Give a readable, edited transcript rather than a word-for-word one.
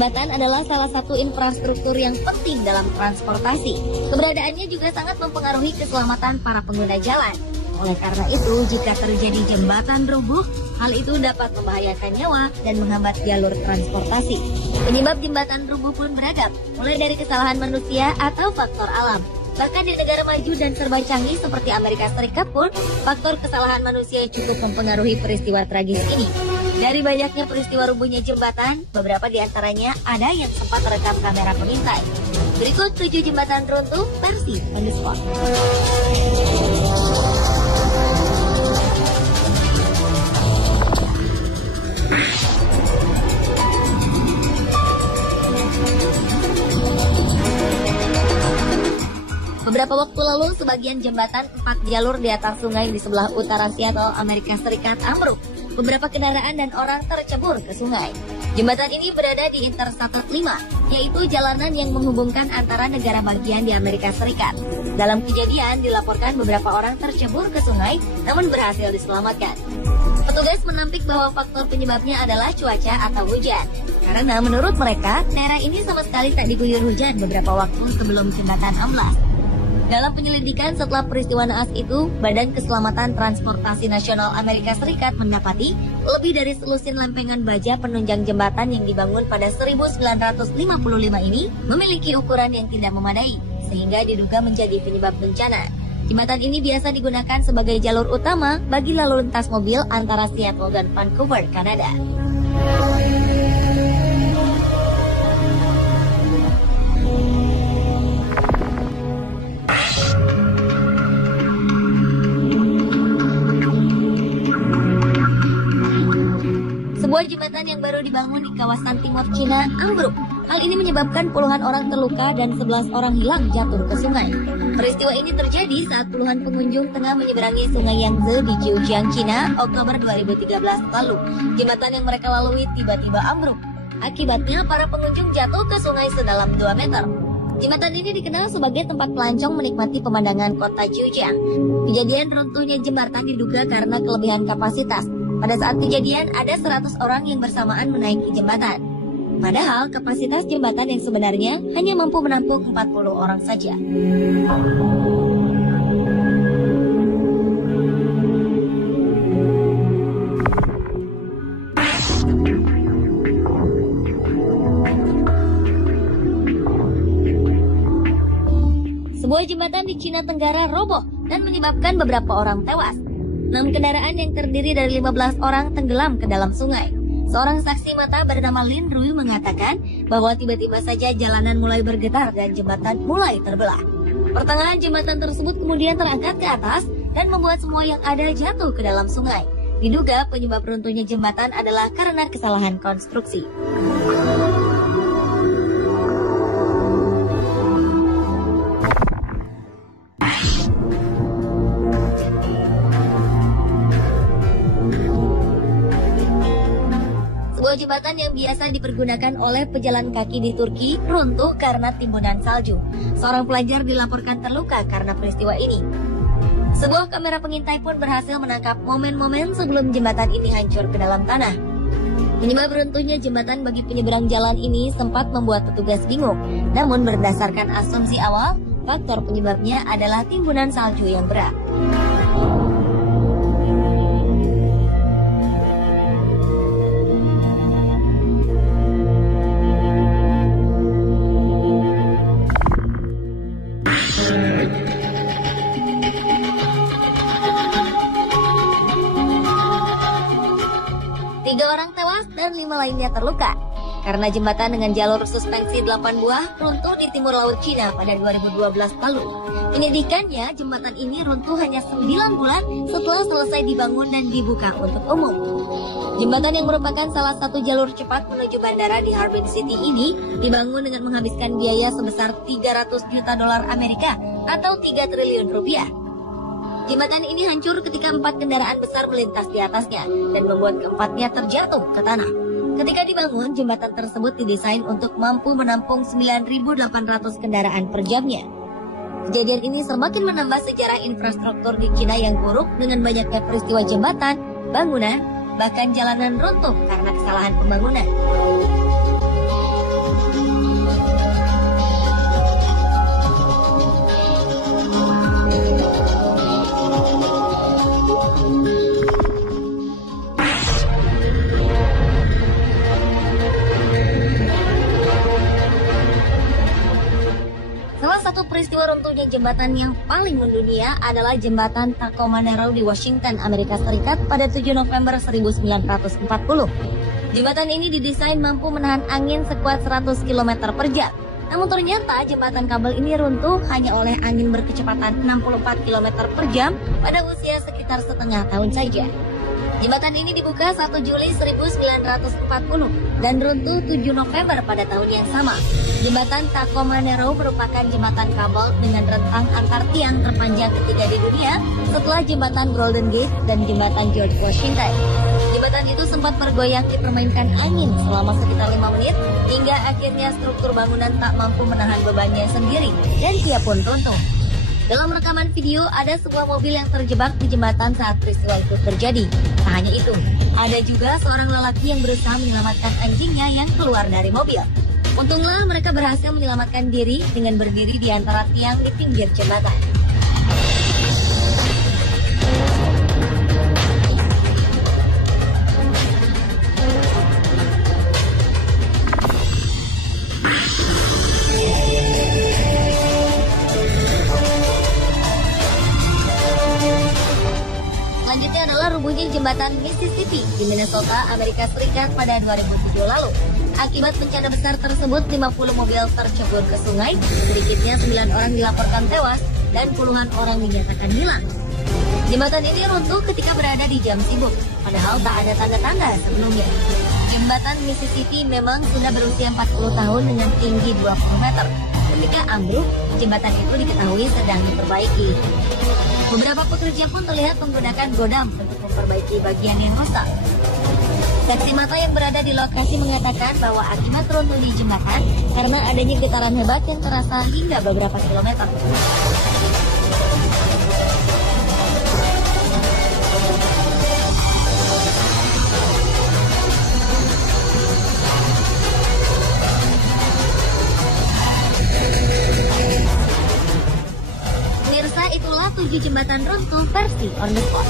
Jembatan adalah salah satu infrastruktur yang penting dalam transportasi. Keberadaannya juga sangat mempengaruhi keselamatan para pengguna jalan. Oleh karena itu, jika terjadi jembatan roboh, hal itu dapat membahayakan nyawa dan menghambat jalur transportasi. Penyebab jembatan roboh pun beragam, mulai dari kesalahan manusia atau faktor alam. Bahkan di negara maju dan serba canggih seperti Amerika Serikat pun, faktor kesalahan manusia cukup mempengaruhi peristiwa tragis ini. Dari banyaknya peristiwa rubuhnya jembatan, beberapa di antaranya ada yang sempat terekam kamera pengintai. Berikut 7 jembatan runtuh versi on the spot. Beberapa waktu lalu, sebagian jembatan 4 jalur di atas sungai di sebelah utara Seattle, Amerika Serikat ambruk. Beberapa kendaraan dan orang tercebur ke sungai. Jembatan ini berada di Interstate 5, yaitu jalanan yang menghubungkan antara negara bagian di Amerika Serikat. Dalam kejadian, dilaporkan beberapa orang tercebur ke sungai, namun berhasil diselamatkan. Petugas menampik bahwa faktor penyebabnya adalah cuaca atau hujan. Karena menurut mereka, daerah ini sama sekali tak diguyur hujan beberapa waktu sebelum jembatan amblas. Dalam penyelidikan setelah peristiwa naas itu, Badan Keselamatan Transportasi Nasional Amerika Serikat mendapati lebih dari selusin lempengan baja penunjang jembatan yang dibangun pada 1955 ini memiliki ukuran yang tidak memadai, sehingga diduga menjadi penyebab bencana. Jembatan ini biasa digunakan sebagai jalur utama bagi lalu lintas mobil antara Seattle dan Vancouver, Kanada. Sebuah jembatan yang baru dibangun di kawasan timur Cina ambruk. Hal ini menyebabkan puluhan orang terluka dan 11 orang hilang jatuh ke sungai. Peristiwa ini terjadi saat puluhan pengunjung tengah menyeberangi sungai Yangtze di Zhejiang, Cina, Oktober 2013 lalu. Jembatan yang mereka lalui tiba-tiba ambruk. Akibatnya, para pengunjung jatuh ke sungai sedalam 2 meter. Jembatan ini dikenal sebagai tempat pelancong menikmati pemandangan kota Zhejiang. Kejadian runtuhnya jembatan diduga karena kelebihan kapasitas. Pada saat kejadian, ada 100 orang yang bersamaan menaiki jembatan. Padahal, kapasitas jembatan yang sebenarnya hanya mampu menampung 40 orang saja. Sebuah jembatan di Cina Tenggara roboh dan menyebabkan beberapa orang tewas. 6 kendaraan yang terdiri dari 15 orang tenggelam ke dalam sungai. Seorang saksi mata bernama Lin Rui mengatakan bahwa tiba-tiba saja jalanan mulai bergetar dan jembatan mulai terbelah. Pertengahan jembatan tersebut kemudian terangkat ke atas dan membuat semua yang ada jatuh ke dalam sungai. Diduga penyebab runtuhnya jembatan adalah karena kesalahan konstruksi. Sebuah jembatan yang biasa dipergunakan oleh pejalan kaki di Turki runtuh karena timbunan salju. Seorang pelajar dilaporkan terluka karena peristiwa ini. Sebuah kamera pengintai pun berhasil menangkap momen-momen sebelum jembatan ini hancur ke dalam tanah. Penyebab runtuhnya jembatan bagi penyeberang jalan ini sempat membuat petugas bingung. Namun berdasarkan asumsi awal, faktor penyebabnya adalah timbunan salju yang berat. Tiga orang tewas dan 5 lainnya terluka karena jembatan dengan jalur suspensi 8 buah runtuh di timur laut Cina pada 2012 lalu. Menyedihkannya, jembatan ini runtuh hanya 9 bulan setelah selesai dibangun dan dibuka untuk umum. Jembatan yang merupakan salah satu jalur cepat menuju bandara di Harbin City ini dibangun dengan menghabiskan biaya sebesar 300 juta dolar Amerika atau 3 triliun rupiah. Jembatan ini hancur ketika 4 kendaraan besar melintas di atasnya dan membuat keempatnya terjatuh ke tanah. Ketika dibangun, jembatan tersebut didesain untuk mampu menampung 9.800 kendaraan per jamnya. Kejadian ini semakin menambah sejarah infrastruktur di Cina yang buruk dengan banyaknya peristiwa jembatan, bangunan, bahkan jalanan runtuh karena kesalahan pembangunan. Peristiwa runtuhnya jembatan yang paling mendunia adalah jembatan Tacoma Narrow di Washington, Amerika Serikat pada 7 November 1940. Jembatan ini didesain mampu menahan angin sekuat 100 km per jam. Namun ternyata jembatan kabel ini runtuh hanya oleh angin berkecepatan 64 km per jam pada usia sekitar setengah tahun saja. Jembatan ini dibuka 1 Juli 1940 dan runtuh 7 November pada tahun yang sama. Jembatan Tacoma Narrow merupakan jembatan kabel dengan rentang antar tiang terpanjang ketiga di dunia setelah jembatan Golden Gate dan jembatan George Washington. Jembatan itu sempat bergoyang dipermainkan angin selama sekitar 5 menit hingga akhirnya struktur bangunan tak mampu menahan bebannya sendiri dan ia pun runtuh. Dalam rekaman video, ada sebuah mobil yang terjebak di jembatan saat peristiwa itu terjadi. Tak hanya itu, ada juga seorang lelaki yang berusaha menyelamatkan anjingnya yang keluar dari mobil. Untunglah mereka berhasil menyelamatkan diri dengan berdiri di antara tiang di pinggir jembatan. Selanjutnya adalah rubuhnya jembatan Mississippi di Minnesota, Amerika Serikat pada 2007 lalu. Akibat bencana besar tersebut, 50 mobil tercebur ke sungai, sedikitnya 9 orang dilaporkan tewas dan puluhan orang dinyatakan hilang. Jembatan ini runtuh ketika berada di jam sibuk, padahal tak ada tanda-tanda sebelumnya. Jembatan Mississippi memang sudah berusia 40 tahun dengan tinggi 20 meter. Ketika ambruk, jembatan itu diketahui sedang diperbaiki. Beberapa pekerja pun terlihat menggunakan godam untuk memperbaiki bagian yang rusak. Saksi mata yang berada di lokasi mengatakan bahwa akibat runtuhnya jembatan karena adanya getaran hebat yang terasa hingga beberapa kilometer. Pemirsa, itulah 7 jembatan runtuh versi on the spot.